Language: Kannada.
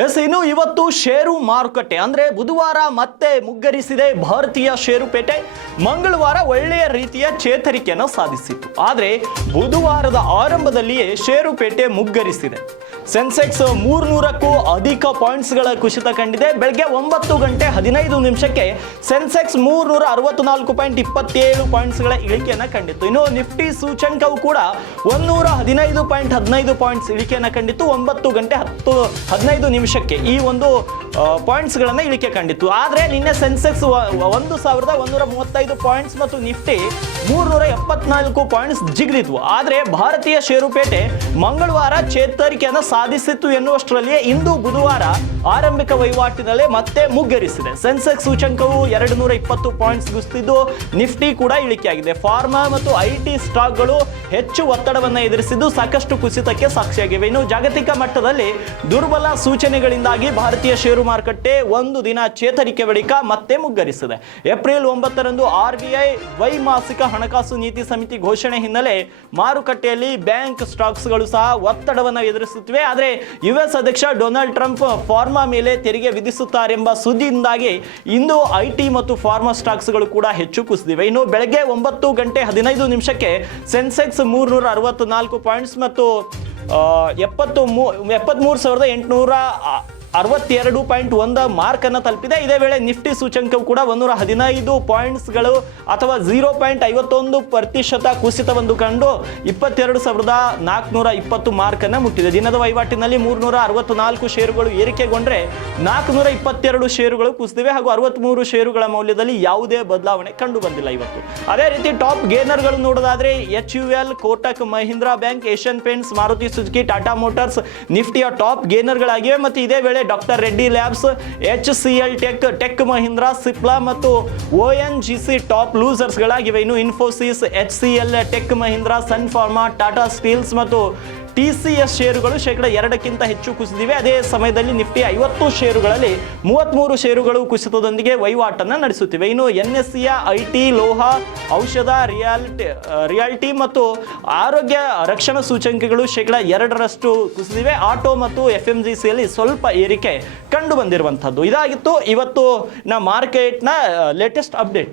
ಇನ್ನು ಇವತ್ತು ಷೇರು ಮಾರುಕಟ್ಟೆ ಅಂದ್ರೆ ಬುಧವಾರ ಮತ್ತೆ ಮುಗ್ಗರಿಸಿದೆ ಭಾರತೀಯ ಷೇರುಪೇಟೆ. ಮಂಗಳವಾರ ಒಳ್ಳೆಯ ರೀತಿಯ ಚೇತರಿಕೆಯನ್ನು ಸಾಧಿಸಿತ್ತು. ಆದರೆ ಬುಧವಾರದ ಆರಂಭದಲ್ಲಿಯೇ ಷೇರುಪೇಟೆ ಮುಗ್ಗರಿಸಿದೆ. ಸೆನ್ಸೆಕ್ಸ್ 300ಕ್ಕೂ ಅಧಿಕ ಪಾಯಿಂಟ್ಸ್ಗಳ ಕುಸಿತ ಕಂಡಿದೆ. ಬೆಳಗ್ಗೆ 9:15 ಸೆನ್ಸೆಕ್ಸ್ 364.27 ಪಾಯಿಂಟ್ಸ್ಗಳ ಇಳಿಕೆಯನ್ನು ಕಂಡಿತ್ತು. ಇನ್ನು ನಿಫ್ಟಿ ಸೂಚಂಕವು ಕೂಡ 115.15 ಪಾಯಿಂಟ್ಸ್ ಇಳಿಕೆಯನ್ನು ಕಂಡಿತ್ತು. 9:15 ಈ ಒಂದು ಪಾಯಿಂಟ್ಸ್ಗಳನ್ನು ಇಳಿಕೆ ಕಂಡಿತ್ತು. ಆದರೆ ನಿನ್ನೆ ಸೆನ್ಸೆಕ್ಸ್ 1135 ಪಾಯಿಂಟ್ಸ್ ಮತ್ತು ನಿಫ್ಟಿ 374 ಪಾಯಿಂಟ್ಸ್ ಜಿಗಿದಿದ್ವು. ಆದರೆ ಭಾರತೀಯ ಷೇರುಪೇಟೆ ಮಂಗಳವಾರ ಚೇತರಿಕೆಯನ್ನು ಸಾಧಿಸಿತ್ತು ಎನ್ನುವಷ್ಟರಲ್ಲಿಯೇ ಇಂದು ಬುಧವಾರ ಆರಂಭಿಕ ವಹಿವಾಟಿನಲ್ಲೇ ಮತ್ತೆ ಮುಗ್ಗರಿಸಿದೆ. ಸೆನ್ಸೆಕ್ಸ್ ಸೂಚಂಕವು 220 ಪಾಯಿಂಟ್ಸ್ ಕುಸಿದಿದ್ದು ನಿಫ್ಟಿ ಕೂಡ ಇಳಿಕೆಯಾಗಿದೆ. ಫಾರ್ಮಾ ಮತ್ತು ಐಟಿ ಸ್ಟಾಕ್ಗಳು ಹೆಚ್ಚು ಒತ್ತಡವನ್ನು ಎದುರಿಸಿದ್ದು ಸಾಕಷ್ಟು ಕುಸಿತಕ್ಕೆ ಸಾಕ್ಷಿಯಾಗಿವೆ. ಇನ್ನು ಜಾಗತಿಕ ಮಟ್ಟದಲ್ಲಿ ದುರ್ಬಲ ಸೂಚನೆಗಳಿಂದಾಗಿ ಭಾರತೀಯ ಷೇರು ಮಾರುಕಟ್ಟೆ ಒಂದು ದಿನ ಚೇತರಿಕೆ ಬಳಿಕ ಮತ್ತೆ ಮುಗ್ಗರಿಸಿದೆ. ಏಪ್ರಿಲ್ 9ರಂದು RBI ದ್ವೈಮಾಸಿಕ ಹಣಕಾಸು ನೀತಿ ಸಮಿತಿ ಘೋಷಣೆ ಹಿನ್ನೆಲೆ ಮಾರುಕಟ್ಟೆಯಲ್ಲಿ ಬ್ಯಾಂಕ್ ಸ್ಟಾಕ್ಸ್ಗಳು ಸಹ ಒತ್ತಡವನ್ನು ಎದುರಿಸುತ್ತಿವೆ. ಆದರೆ US ಅಧ್ಯಕ್ಷ ಡೊನಾಲ್ಡ್ ಟ್ರಂಪ್ ಫಾರ್ಮಾ ಮೇಲೆ ತೆರಿಗೆ ವಿಧಿಸುತ್ತಾರೆಂಬ ಸುದ್ದಿಯಿಂದಾಗಿ ಇಂದು ಐಟಿ ಮತ್ತು ಫಾರ್ಮಾ ಸ್ಟಾಕ್ಸ್ಗಳು ಕೂಡ ಹೆಚ್ಚು ಕುಸಿದಿವೆ. ಇನ್ನು ಬೆಳಗ್ಗೆ 9:15 ಸೆನ್ಸೆಕ್ಸ್ 364 ಪಾಯಿಂಟ್ಸ್ ಮತ್ತು 73,862.1 ಮಾರ್ಕ್ ಅನ್ನು ತಲುಪಿದೆ. ಇದೇ ವೇಳೆ ನಿಫ್ಟಿ ಸೂಚಂಕವು ಕೂಡ 115 ಪಾಯಿಂಟ್ಸ್ಗಳು ಅಥವಾ 0.51% ಕುಸಿತವನ್ನು ಕಂಡು 22,420 ಮಾರ್ಕ್ ಅನ್ನು ಮುಟ್ಟಿದೆ. ದಿನದ ವಹಿವಾಟಿನಲ್ಲಿ 364 ಷೇರುಗಳು ಏರಿಕೆಗೊಂಡ್ರೆ 422 ಷೇರುಗಳು ಕುಸಿದಿವೆ ಹಾಗೂ 63 ಷೇರುಗಳ ಮೌಲ್ಯದಲ್ಲಿ ಯಾವುದೇ ಬದಲಾವಣೆ ಕಂಡು ಬಂದಿಲ್ಲ ಇವತ್ತು. ಅದೇ ರೀತಿ ಟಾಪ್ ಗೇನರ್ಗಳು ನೋಡೋದಾದ್ರೆ HUL, Kotak Mahindra bank, Asian paints, Maruti Suzuki, Tata motors ನಿಫ್ಟಿಯ ಟಾಪ್ ಗೇನರ್ಗಳಾಗಿವೆ. ಮತ್ತು ಇದೇ ವೇಳೆ doctor Reddy labs, HCL tech Mahindra, Cipla ಮತ್ತು ONGC ಟಾಪ್ ಲೂಸರ್ಸ್ಗಳಾಗಿವೆ. ಇನ್ನು Infosys, HCL tech Mahindra, sun pharma, Tata steels ಮತ್ತು TCS ಷೇರುಗಳು 2% ಹೆಚ್ಚು ಕುಸಿದಿವೆ. ಅದೇ ಸಮಯದಲ್ಲಿ ನಿಫ್ಟಿ 50 ಷೇರುಗಳಲ್ಲಿ 33 ಷೇರುಗಳು ಕುಸಿತದೊಂದಿಗೆ ವಹಿವಾಟನ್ನು ನಡೆಸುತ್ತಿವೆ. ಇನ್ನು NSEಯ IT, ಲೋಹ, ಔಷಧ, ರಿಯಾಲ್ಟಿ ಮತ್ತು ಆರೋಗ್ಯ ರಕ್ಷಣಾ ಸೂಚಂಕಗಳು 2% ಕುಸಿದಿವೆ. ಆಟೋ ಮತ್ತು FMGCಯಲ್ಲಿ ಸ್ವಲ್ಪ ಏರಿಕೆ ಕಂಡು ಬಂದಿರುವಂಥದ್ದು. ಇದಾಗಿತ್ತು ಇವತ್ತು ಮಾರ್ಕೆಟ್ನ ಲೇಟೆಸ್ಟ್ ಅಪ್ಡೇಟ್.